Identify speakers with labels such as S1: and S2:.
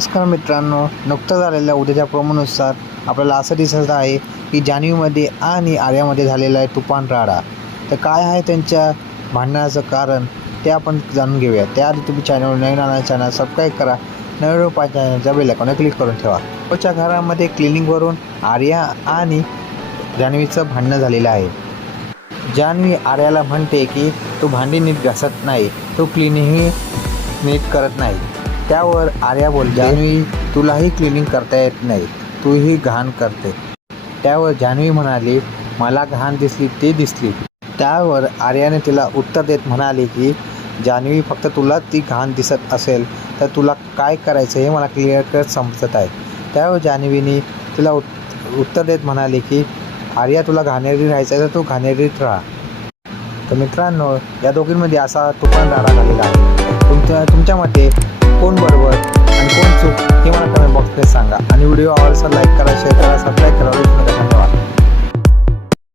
S1: नमस्कार मित्रांनो नुकतं झालेल्या उद्याच्या प्रोमोनुसार आपल्याला असं दिसत आहे की जान्हवीमध्ये आणि आर्यामध्ये झालेला आहे तुफान राडा. तर काय आहे त्यांच्या भांडणाचं कारण ते आपण जाणून घेऊया. त्याआधी तुम्ही चॅनल नवीन आला चॅनल सबस्क्राईब करा. नवीन पाच चॅनलच्या बेलायकॉन क्लिक करून ठेवा. पुढच्या घरामध्ये क्लिनिकवरून आर्या आणि जान्हवीचं भांडणं झालेलं आहे. जान्हवी आर्याला म्हणते की तू भांडी नीट घासत नाही. तू क्लिनिंगही नीट करत नाही. त्यावर आर्या बोल जान्हवी तुलाही क्लिनिंग करता येत नाही. तूही घाण करते. त्यावर जान्हवी म्हणाली मला घाण दिसली ते दिसली. त्यावर आर्याने तिला उत्तर देत म्हणाले की जान्हवी फक्त तुला ती घाण दिसत असेल तर तुला काय करायचं हे मला क्लिअर करत समजत आहे. त्यावर जान्हवीने तिला उत् उत्तर देत म्हणाले की आर्या तुला घाणेरडी राहायचं आहे तर तू घाणेरडीत राहा. तर मित्रांनो या दोघींमध्ये असा तुफान राडा झालेला आहे तुमच्या तुमच्या मते कोण बरोबर आणि कोण चूक हे मला कमेंट बॉक्समध्ये सांगा. आणि व्हिडिओ आवडला लाईक करा शेअर करा सबस्क्राईब करा.